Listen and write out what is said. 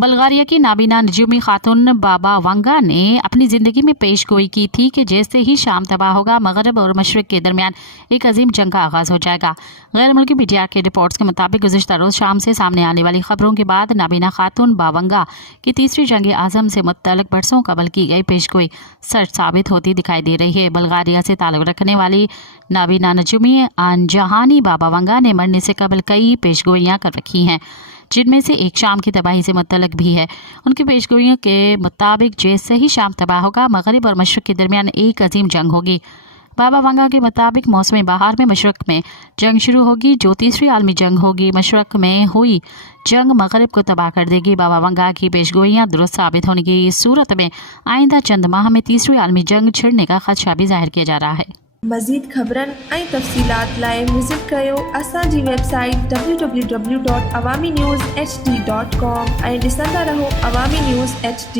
बल्गारिया की नाबीना नजूमी खातून बाबा वंगा ने अपनी ज़िंदगी में पेश गोई की थी कि जैसे ही शाम तबाह होगा मगरब और मशरक़ के दरमियान एक अजीम जंग का आगाज़ हो जाएगा। गैर मुल्की मीडिया के रिपोर्ट्स के मुताबिक गुज़िश्ता रोज़ शाम से सामने आने वाली खबरों के बाद नाबीना खातून बावंगा की तीसरी जंग आज़म से मुतल्लिक़ बरसों कबल की गई पेश गोई सच साबित होती दिखाई दे रही है। बल्गारिया से ताल्लुक़ रखने वाली नाबीना नजूमी अनजहानी बाबा वंगा ने मरने से कबल कई पेश गोइयाँ कर रखी हैं, जिनमें से एक शाम की तबाही से मुतल्लिक़ भी है। उनकी पेशगोइयों के मुताबिक जैसे ही शाम तबाह होगा मगरिब और मशरक़ के दरमियान एक अजीम जंग होगी। बाबा वंगा के मुताबिक मौसम बहार में मशरक़ में जंग शुरू होगी, जो तीसरी आलमी जंग होगी। मशरक़ में हुई जंग मगरिब को तबाह कर देगी। बाबा वंगा की पेशगोइयाँ दुरुस्त साबित होने की सूरत में आइंदा चंद माह में तीसरी आलमी जंग छिड़ने का खदशा भी ज़ाहिर किया जा रहा है। मज़ीद ख़बरनि ऐं तफ़सीलात लाइ विज़िट कयो असांजी वेबसाइट www.awamiNewsHD.com ऐं ॾिसंदा रहो अवामी न्यूज़ HD।